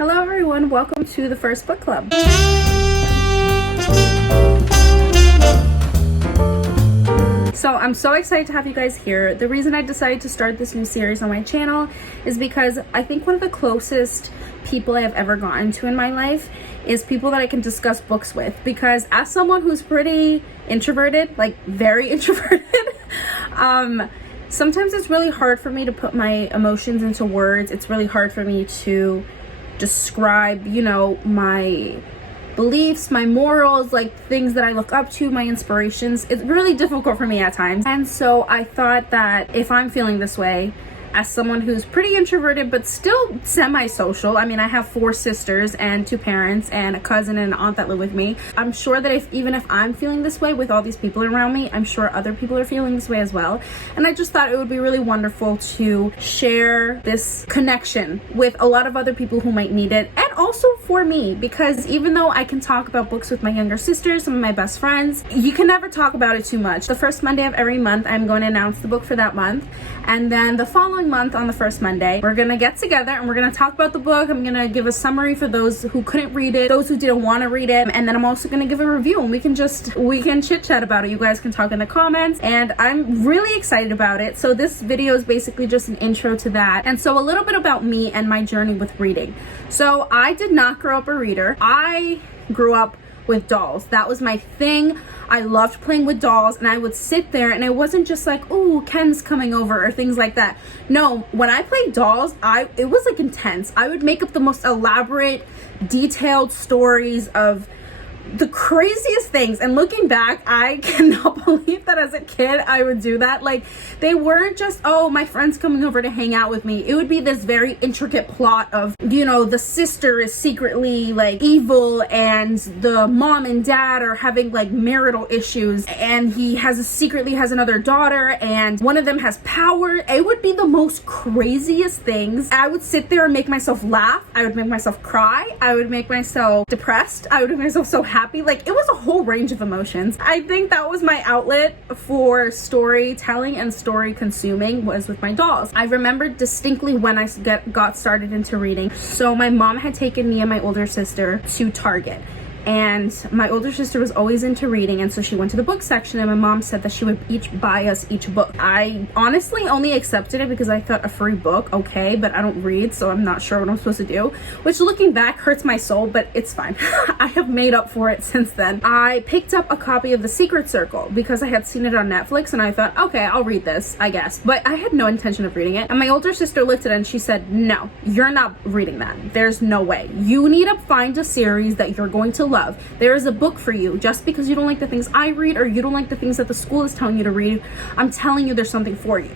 Hello everyone, welcome to the first book club. So I'm so excited to have you guys here. The reason I decided to start this new series on my channel is because I think one of the closest people I have ever gotten to in my life is people that I can discuss books with, because as someone who's pretty introverted, like very introverted, sometimes it's really hard for me to put my emotions into words. It's really hard for me to describe, my beliefs, my morals, like things that I look up to, my inspirations. It's really difficult for me at times. And so I thought that if I'm feeling this way, as someone who's pretty introverted but still semi-social, I mean, I have 4 sisters and 2 parents and a cousin and an aunt that live with me. I'm sure that even if I'm feeling this way with all these people around me, I'm sure other people are feeling this way as well. And I just thought it would be really wonderful to share this connection with a lot of other people who might need it, and also for me, because even though I can talk about books with my younger sisters, some of my best friends, you can never talk about it too much. The first Monday of every month, I'm going to announce the book for that month, and then the following month on the first Monday, we're gonna get together and we're gonna talk about the book. I'm gonna give a summary for those who couldn't read it, those who didn't want to read it, and then I'm also gonna give a review, and we can chit chat about it. You guys can talk in the comments, and I'm really excited about it. So this video is basically just an intro to that, and so a little bit about me and my journey with reading. So I did not grow up a reader. I grew up with dolls. That was my thing. I loved playing with dolls, and I would sit there, and it wasn't just like, oh, Ken's coming over or things like that. No, when I played dolls, it was like intense. I would make up the most elaborate, detailed stories of the craziest things, and looking back, I cannot believe that as a kid I would do that. Like, they weren't just, oh, my friend's coming over to hang out with me. It would be this very intricate plot of, the sister is secretly like evil, and the mom and dad are having like marital issues, and he secretly has another daughter, and one of them has power. It would be the most craziest things. I would sit there and make myself laugh. I would make myself cry. I would make myself depressed. I would make myself so happy. Like, it was a whole range of emotions. I think that was my outlet for storytelling and story consuming, was with my dolls. I remember distinctly when I got started into reading. So my mom had taken me and my older sister to Target, and my older sister was always into reading, and so she went to the book section, and my mom said that she would buy us each book. I honestly only accepted it because I thought a free book, okay, but I don't read, so I'm not sure what I'm supposed to do, which looking back hurts my soul, but it's fine. I have made up for it since then. I picked up a copy of The Secret Circle because I had seen it on Netflix, and I thought, okay, I'll read this, I guess, but I had no intention of reading it. And my older sister looked at it and she said, no, you're not reading that. There's no way. You need to find a series that you're going to love. There is a book for you. Just because you don't like the things I read, or you don't like the things that the school is telling you to read, I'm telling you there's something for you.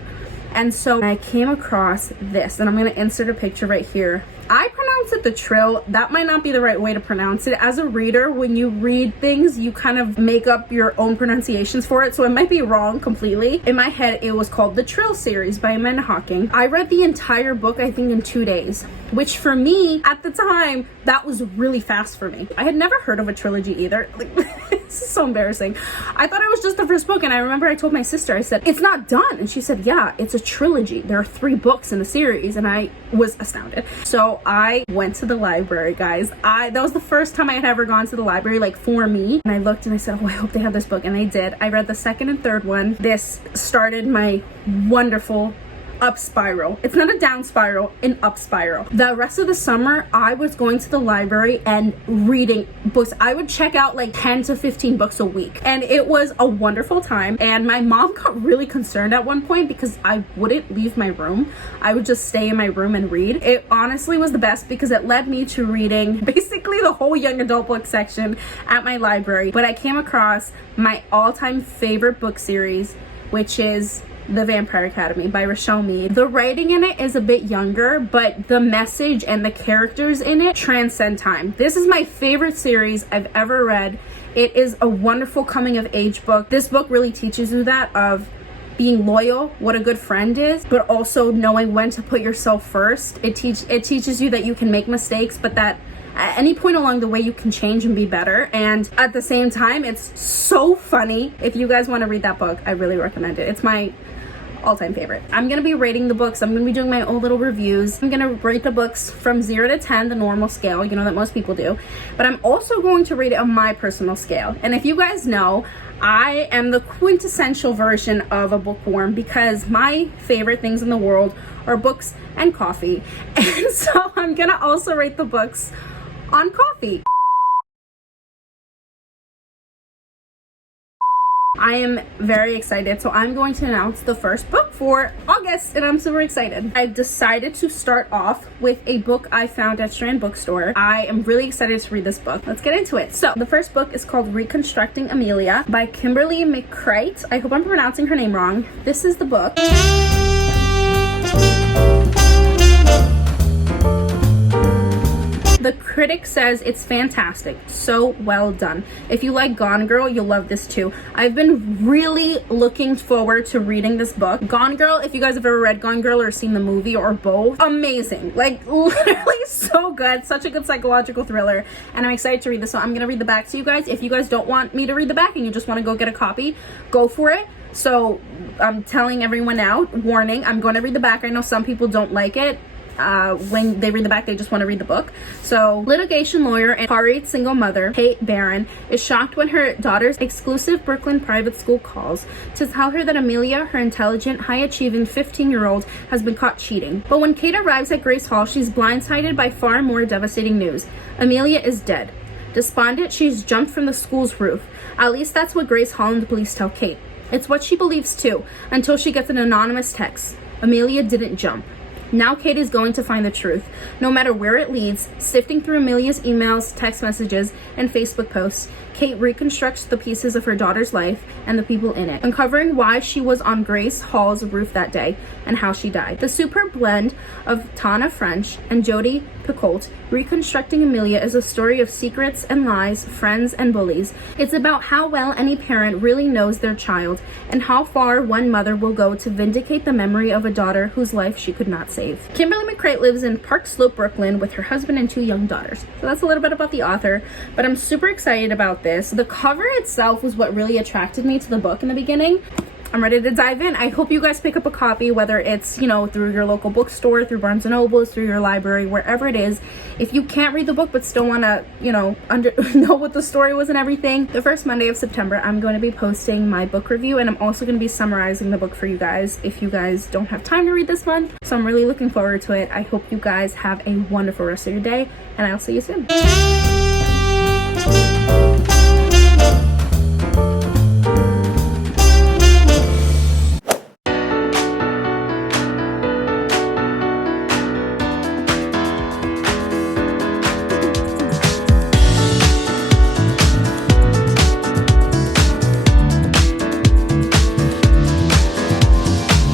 And so I came across this, and I'm going to insert a picture right here. I pronounce it the Trill. That might not be the right way to pronounce it. As a reader, when you read things, you kind of make up your own pronunciations for it, so it might be wrong completely. In my head, it was called the Trill series by Mendoza. I read the entire book, I think, in 2 days, which for me, at the time, that was really fast for me. I had never heard of a trilogy either. Like, this is so embarrassing. I thought it was just the first book, and I remember I told my sister, I said, it's not done. And she said, yeah, it's a trilogy. There are 3 books in the series, and I was astounded. So I went to the library, guys. That was the first time I had ever gone to the library, like, for me. And I looked and I said, oh, I hope they have this book. And they did. I read the second and third one. This started my wonderful up spiral. It's not a down spiral, an up spiral. The rest of the summer, I was going to the library and reading books. I would check out like 10 to 15 books a week, and it was a wonderful time. And my mom got really concerned at one point because I wouldn't leave my room. I would just stay in my room and read. It honestly was the best because it led me to reading basically the whole young adult book section at my library. But I came across my all-time favorite book series, which is The Vampire Academy by Rachelle Mead. The writing in it is a bit younger, but the message and the characters in it transcend time. This is my favorite series I've ever read. It is a wonderful coming of age book. This book really teaches you that, of being loyal, what a good friend is, but also knowing when to put yourself first. It teaches you that you can make mistakes, but that at any point along the way you can change and be better. And at the same time, it's so funny. If you guys want to read that book, I really recommend it. It's my all-time favorite. I'm gonna be rating the books. I'm gonna be doing my own little reviews. I'm gonna rate the books from 0 to 10, the normal scale, you know, that most people do. But I'm also going to rate it on my personal scale. And if you guys know, I am the quintessential version of a bookworm because my favorite things in the world are books and coffee. And so I'm gonna also rate the books on coffee. I am very excited, so I'm going to announce the first book for August, and I'm super excited. I've decided to start off with a book I found at Strand Bookstore. I am really excited to read this book. Let's get into it. So the first book is called Reconstructing Amelia by Kimberly Mccreight. I hope I'm pronouncing her name wrong. This is the book. The critic says it's fantastic. So well done. If you like Gone Girl, you'll love this too. I've been really looking forward to reading this book. Gone Girl, if you guys have ever read Gone Girl or seen the movie or both, amazing. Like literally so good. Such a good psychological thriller. And I'm excited to read this. So I'm gonna read the back to you guys. If you guys don't want me to read the back and you just want to go get a copy, go for it. So I'm telling everyone now, warning, I'm going to read the back. I know some people don't like it. When they read the back, they just want to read the book. So litigation lawyer and horried single mother Kate Barron is shocked when her daughter's exclusive Brooklyn private school calls to tell her that Amelia, her intelligent, high-achieving 15-year-old, has been caught cheating. But when Kate arrives at Grace Hall, she's blindsided by far more devastating news. Amelia is dead. Despondent, she's jumped from the school's roof. At least that's what Grace Hall and the police tell Kate. It's what she believes too, until she gets an anonymous text. Amelia didn't jump. Now Kate is going to find the truth, no matter where it leads. Sifting through Amelia's emails, text messages, and Facebook posts, Kate reconstructs the pieces of her daughter's life and the people in it, uncovering why she was on Grace Hall's roof that day and how she died. The superb blend of Tana French and Jodi Picoult, Reconstructing Amelia, is a story of secrets and lies, friends and bullies. It's about how well any parent really knows their child and how far one mother will go to vindicate the memory of a daughter whose life she could not save. Kimberly Mccreight lives in Park Slope, Brooklyn with her husband and 2 young daughters. So that's a little bit about the author, but I'm super excited about this. The cover itself was what really attracted me to the book in the beginning. I'm ready to dive in. I hope you guys pick up a copy, whether it's, you know, through your local bookstore, through Barnes & Noble, through your library, wherever it is. If you can't read the book but still want to, you know, know what the story was and everything, the first Monday of September, I'm going to be posting my book review, and I'm also going to be summarizing the book for you guys if you guys don't have time to read this month. So I'm really looking forward to it. I hope you guys have a wonderful rest of your day, and I'll see you soon.